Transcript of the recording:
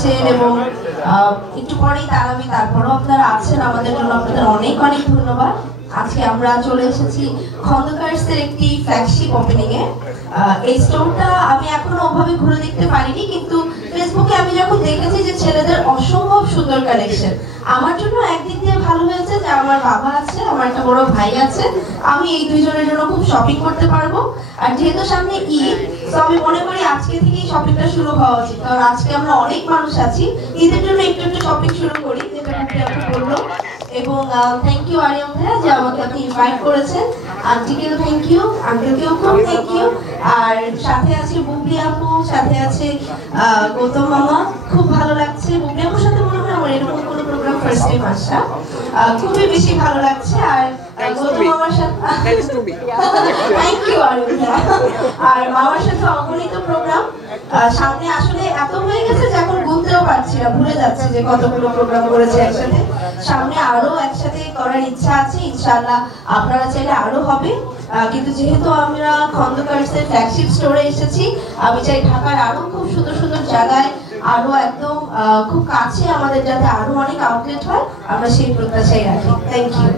এসেছেন এবং একটু পরেই তারাবি, তারপরও আপনারা আছেন আমাদের জন্য, আপনাদের অনেক অনেক ধন্যবাদ। আজকে আমরা চলে এসেছি খন্দকার্সের একটি ফ্ল্যাগশিপ ওপেনিং এ। এই স্টোরটা আমি এখনো ওভাবে ঘুরে দেখতে পারিনি, কিন্তু ফেসবুকে আমি যখন দেখেছি যে ছেলেদের অসম্ভব সুন্দর কালেকশন, আমার জন্য একদিক দিয়ে ভালো হয়েছে যে আমার বাবা আছে, আমার একটা বড় ভাই আছে, আমি এই দুইজনের জন্য খুব শপিং করতে পারবো। আর যেহেতু সামনে ঈদ, তো আমি মনে করি আজকে থেকেই শপিংটা শুরু হওয়া উচিত, কারণ আজকে আমরা অনেক মানুষ আছি, ঈদের জন্য একটু একটু শপিং শুরু করি, যেটা আপনি বললো। এবং থ্যাংক ইউ আরিয়াম ভাইয়া যে আমাকে আপনি ইনভাইট করেছেন, আন্টিকেও থ্যাংক ইউ, আঙ্কেলকেও খুব থ্যাংক ইউ। আর সাথে আছে বুবলি আপু, সাথে আছে গৌতম মামা, খুব ভালো লাগছে। বুবলি আপুর সাথে মনে হয় আমার এরকম কোনো প্রোগ্রাম ফার্স্ট টাইম আসা, খুবই বেশি ভালো লাগছে। আর গৌতম মামার সাথে থ্যাংক ইউ আরিয়াম ভাইয়া। আর মামার সাথে অগণিত প্রোগ্রাম সামনে, আসলে এত হয়ে গেছে যে এখন গুনতেও পারছি না, ভুলে যাচ্ছে যে কতগুলো প্রোগ্রাম করেছে একসাথে। সামনে আরো একসাথে করার ইচ্ছা আছে, ইনশাআল্লাহ আপনারা চাইলে আরো হবে। কিন্তু যেহেতু আমরা খন্দকার্সের ফ্ল্যাগশিপ স্টোরে এসেছি, আমি চাই ঢাকার আরো খুব সুন্দর সুন্দর জায়গায়, আরো একদম খুব কাছে আমাদের যাতে আরো অনেক আউটলেট হয়, আমরা সেই প্রত্যাশাই রাখি। Thank you.